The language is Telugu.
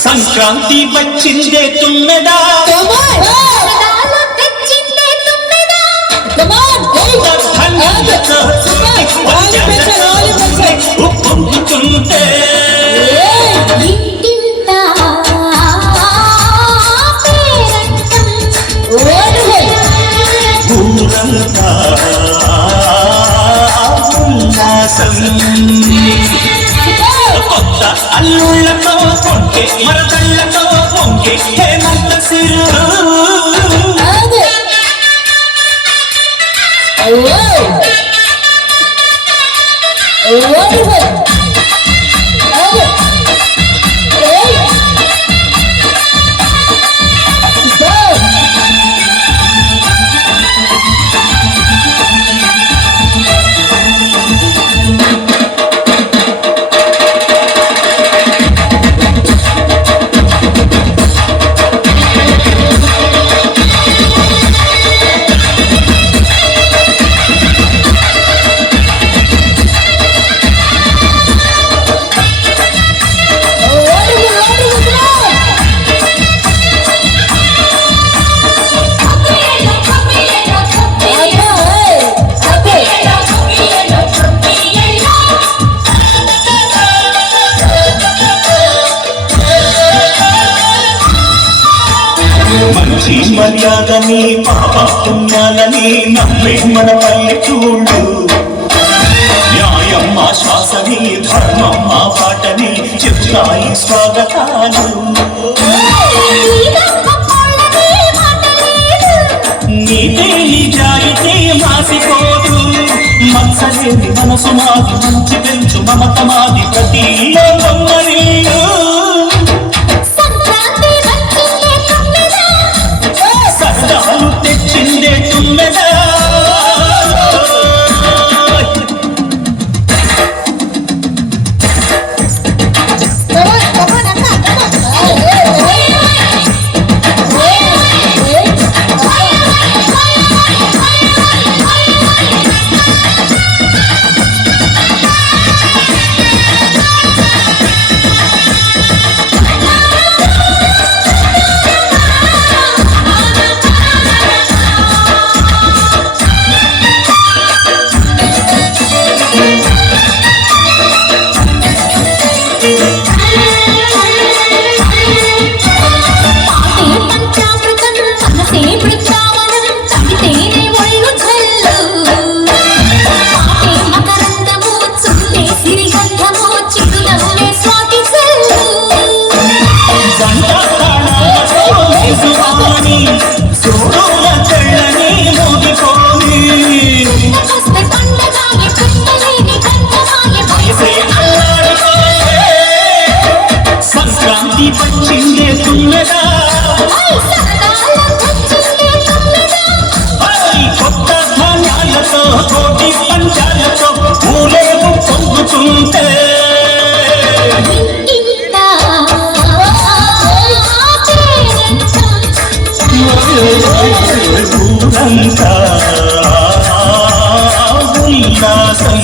సంక్రాంతి వచ్చిందే తుమ్మెదా పొంగుతుంటే ఊరంతా ఉల్లాసం కొత్త అల్లుళ్ళతో పొంగే మరదళ్ళతో పొంగే హేమంత సిరు మంచి మర్యాదని పాప పుణ్యాలని నమ్మే మన పల్లెటూళ్ళు న్యాయం మా శ్వాసని ధర్మం మా పాటని చెప్తాయి స్వాగతాలు నీతే నిజాయితీ మాసిపోదు మత్సలేని మనసు మాది మంచి పెంచు మమత మాది ప్రతి బొమ్మరీలు సరదాలు తెచ్చిందే తుమ్మెదా సంక్రాంతి వచ్చిందే తుమ్మెదా కొత్త ధాన్యాలతో కోటి పంచాలతో ఊరేగు పొంగుతుంటే ఊరంతా ఉల్లాసం